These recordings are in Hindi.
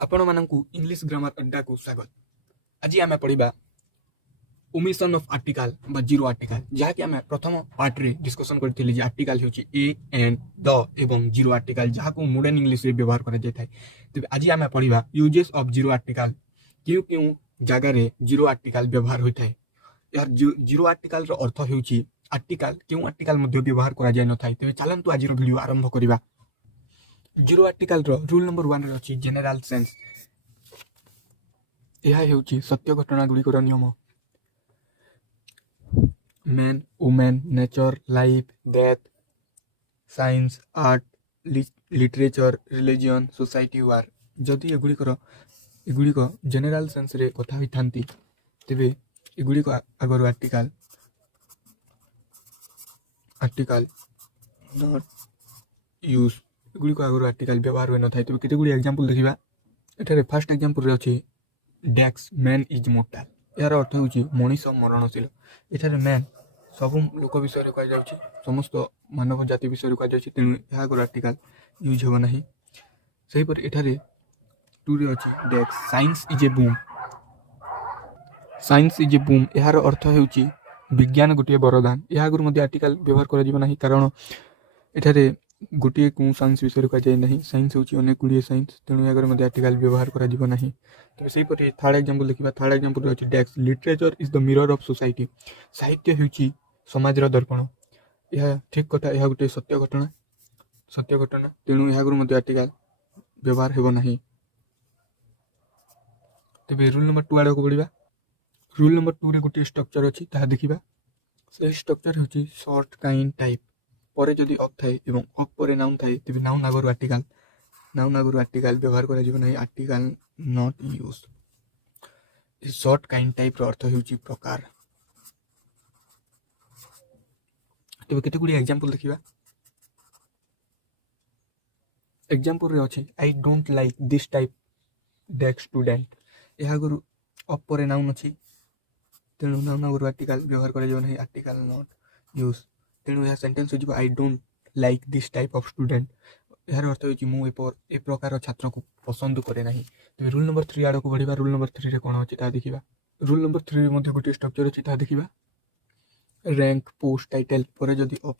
आपण मानकु इंग्लिश ग्रामर अड्डा को स्वागत। आज आम पढ़ा ओमिशन ऑफ आर्टिकल बा जीरो आर्टिकल जहाँकि आम प्रथम पार्ट रे डिस्कशन करथिले जे आर्टिकल होची ए एंड द एवं जीरो आर्टिकल जहाँ को मॉडर्न इंग्लिश रे व्यवहार करा जाय थाय। तबे आज आम पढ़ा यूजेस ऑफ जीरो आर्टिकल क्यों क्यों जगह रे जीरो आर्टिकल व्यवहार होय थाय। यार जीरो आर्टिकल रो अर्थ होची आर्टिकल क्यों आर्टिकल मध्ये व्यवहार करा जाय न थाय। तबे चलंतु आज रो वीडियो आरंभ करिबा। जीरो आर्टिकल रो रूल नंबर 1 रे अछि जनरल सेंस। यह हेउची सत्य घटना गुड़िकर नियम। Man women nature life death science art literature religion society war जदि एगुड़िक जनरल सेंस रे कथा होई थांती तेबे एगुड़िक आगर आर्टिकल नॉट यूज एगुड़िक आगर आर्टिकल व्यवहार होई न थाय। तेबे केते गुडी एग्जांपल देखिबा। एठारे फर्स्ट एग्जांपल रे अछि डेक्स मैन इज मोर्टाल। यार अर्थ होची मनीष मरणशील। एठारे मैन सब लोक विषय रे कह जाउची समस्त मानव जाति विषय रे कह जाउची तेनु या आगर आर्टिकल यूज होबा नाही। सही पर एठारे 2 रे अछि डेक्स science is a boon. Science is a boon यार अर्थ होची विज्ञान गोटे वरदान। या आगर मध्ये आर्टिकल व्यवहार करा जिबा नाही कारण एठारे गोटे को साइंस विषय कह जाए नहीं। साइंस होची अनेक गुड़िए साइंस तेणु आगर मध्ये आर्टिकल व्यवहार करा जिबा नहीं। तो सही पर थर्ड एग्जांपल देखिबा। थर्ड एग्जांपल अछि डेक्स literature is the mirror of society. साहित्य होची समाज रो दर्पण। यह ठीक कथा। यह गोटे सत्य घटना तेणु या आगर मध्ये आर्टिकल व्यवहार हेबो नहीं। तबे रूल नंबर 2 आडको बढ़िबा। रूल नंबर 2 रे गोटे स्ट्रक्चर अछि ताहा देखिबा। से स्ट्रक्चर होची शॉर्ट काइंड टाइप परे जदि ऑफ थाए एवं ऑफ परे नाउन थाए तेबे नाउन आगर आर्टिकल व्यवहार करा जिवो नाही। Article not use. Sort kind type रो अर्थ होची प्रकार। तेबे केते गुडी एग्जांपल देखिबा। एग्जांपल रे अछि I don't like this type desk student. यह आगर ऑफ परे नाउन अछि तेणु नाउन आगर आर्टिकल व्यवहार करा जिवो नाही। आर्टिकल नॉट यूज तेणु यह सेंटेंस हो I don't like this type of student. यार अर्थ होची मु ए प्रकार छात्र को पसंद करे नाही। तो रूल नंबर 3 आडको बढ़िबा। रूल नंबर 3 रे कोन अछि ता देखिबा। रूल नंबर 3 रे मध्ये गोटे स्ट्रक्चर अछि ता देखिबा। रैंक पोस्ट टाइटल परे जदि ऑफ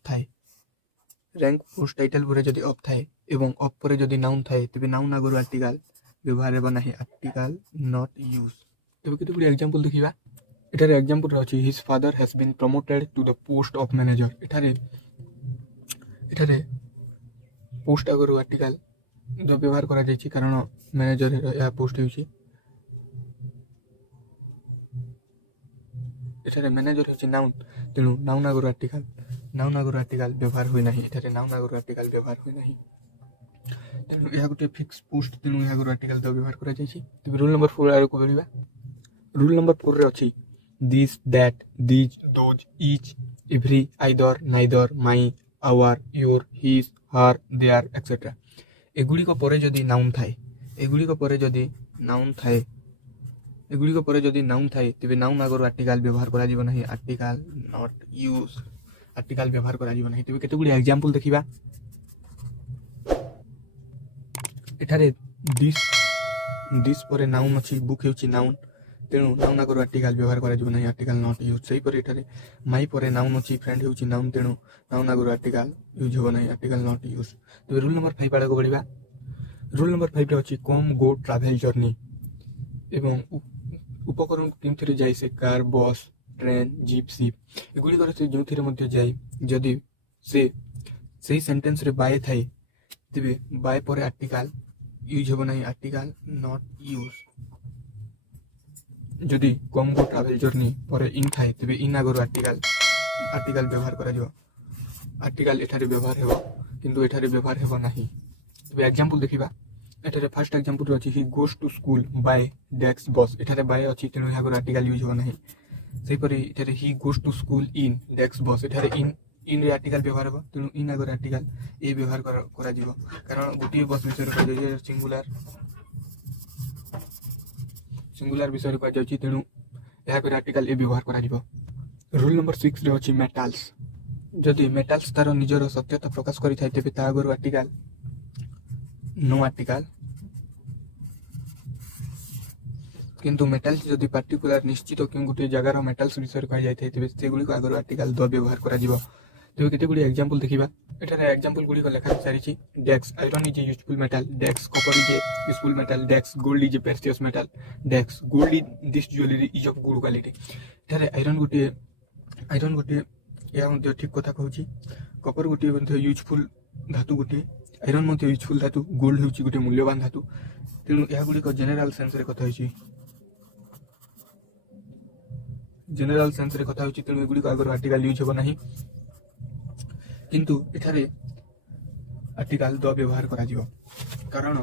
थाए एवं ऑफ परे जदि नाउन थाए तबे नाउन आगर आर्टिकल व्यवहार हेबा नाही। Article not use. तबे केते गुडी एग्जांपल देखिबा। एटारे एग्जांपल अछि his father has been promoted to the post of manager. एठारे पोस्ट आगर आर्टिकल जो व्यवहार करा जायछि कारण मैनेजर या पोस्ट होछि। एठारे मैनेजर होछि नाउन तेणु नाउन आगर आर्टिकल व्यवहार होय नाही। एठारे नाउन आगर आर्टिकल व्यवहार होय नाही तेणु या गोटे फिक्स पोस्ट तेणु या आगर आर्टिकल जो व्यवहार करा जायछि। तो रूल नंबर 4 आरो को बढ़िबा। रूल नंबर 4 रे अछि this that these those each every either neither my our your his her their etcetera. एगुड़ी को परे जदि नाउन थाए तेबे नाउन आगर आर्टिकल व्यवहार करा जिवो नाही। Article not use. आर्टिकल व्यवहार करा जिवो नाही। तेबे केते गुडी एग्जांपल देखिबा। एठारे दिस परे नाउन अछि बुक हेउछि नाउन तेणु नाउन आगर आर्टिकल व्यवहार करा जिवो नाही। Article not use. सही पर एठारे माई परे नाउन अछि फ्रेंड हेउछि नाउन तेणु नाउन आगर आर्टिकल यूज होबो नाही। Article not use. तेबे रूल नंबर 5 आडको बढ़िबा। रूल नंबर 5 रे अछि कम गो ट्रैवल जर्नी एवं उपकरण किंथिरे जाई से car bus train jeep ship एगुडी कर से जोथिरे मध्ये जाई जदि से सही सेंटेंस रे बाय थाए तेबे बाय परे आर्टिकल यूज होबो नाही। Article not use. जदि कम गो ट्रैवल जर्नी परे इन थाए तेबे इन आगर आर्टिकल व्यवहार करा जिवो। आर्टिकल एठारे व्यवहार हेबो किंतु एठारे व्यवहार हेबो नाही। तबे एग्जांपल देखिबा। एठारे फर्स्ट एग्जांपल रे अछि ही गोस टू स्कूल बाय डेक्स बस। एठारे बाय अछि तेणु या आगर आर्टिकल यूज होबो नाही। सही पर एठारे ही गोस टू स्कूल इन डेक्स बस। एठारे इन रे आर्टिकल व्यवहार हेबो तेणु इन आगर आर्टिकल ए व्यवहार करा जिवो कारण गोटे बस विषय रे कह जाय सिंगुलर विषय रे कह जाय तेणु या आगर आर्टिकल ए व्यवहार करा जिवो। रूल नंबर 6 रे अछि मेटल्स। जदि मेटल्स तार निजर सत्यता प्रकाश करि थाए तेबे ता आगर आर्टिकल नो आर्टिकल କିନ୍ତୁ ମେଟାଲ୍ସ ଯଦି ପାର୍ଟିକୁଲାର ନିଶ୍ଚିତ କେଉଁ ଗୋଟିଏ ଜାଗାର ମେଟାଲ୍ସ ବିଷୟରେ କୁହାଯାଇଥାଏ ତେବେ ସେଗୁଡ଼ିକୁ ଆଗରୁ ଆର୍ଟିକାଲ ଦ ବ୍ୟବହାର କରାଯିବ। ତେବେ କେତେ ଗୁଡ଼ିଏ ଏକ୍ଜାମ୍ପଲ ଦେଖିବା। ଏଠାରେ ଏକ୍ଜାମ୍ପଲ ଗୁଡ଼ିକ ଲେଖା ସାରିଛି। ଡେକ୍ସ iron is a useful metal, ଡେକ୍ସ copper is a useful metal, ଡେକ୍ସ gold is a precious metal, ଡେକ୍ସ gold is this jewellery is of good quality. ଏଠାରେ ଆଇରନ୍ ଗୋଟିଏ ଏହା ମଧ୍ୟ ଠିକ୍ କଥା କହୁଛି। କପର ଗୋଟିଏ ମଧ୍ୟ ୟୁଜଫୁଲ ଧାତୁ ଗୋଟିଏ, ଆଇରନ୍ ମଧ୍ୟ ୟୁଜଫୁଲ ଧାତୁ, ଗୋଲ୍ଡ ହେଉଛି ଗୋଟିଏ ମୂଲ୍ୟବାନ ଧାତୁ। ତେଣୁ ଏହା ଗୁଡ଼ିକ ଜେନେରାଲ ସେନ୍ସରେ କଥା ହେଉଛି। ତେଣୁ ଏଗୁଡ଼ିକ ଆଗରୁ ଆର୍ଟିକାଲ ୟୁଜ୍ ହେବ ନାହିଁ, କିନ୍ତୁ ଏଠାରେ ଆର୍ଟିକାଲ ଦ ବ୍ୟବହାର କରାଯିବ। କାରଣ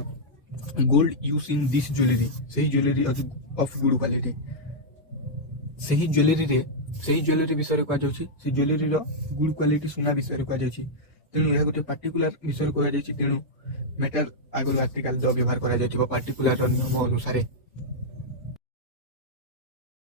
gold use in this jewellery, ସେହି ଜୁଏଲାରୀ ଅଫ୍ ଗୁଡ୍ କ୍ୱାଲିଟି, ସେହି ଜୁଏଲାରୀ ବିଷୟରେ କୁହାଯାଉଛି। ସେ ଜୁଏଲାରୀର ଗୁଡ୍ କ୍ୱାଲିଟି ସୁନା ବିଷୟରେ କୁହାଯାଉଛି। ତେଣୁ ଏହା ଗୋଟେ ପାର୍ଟିକୁଲାର ବିଷୟରେ କୁହାଯାଇଛି। ତେଣୁ ମେଟାଲ ଆଗରୁ ଆର୍ଟିକାଲ ଦ ବ୍ୟବହାର କରାଯାଇଥିବ ପାର୍ଟିକୁଲାର ନିୟମ ଅନୁସାରେ।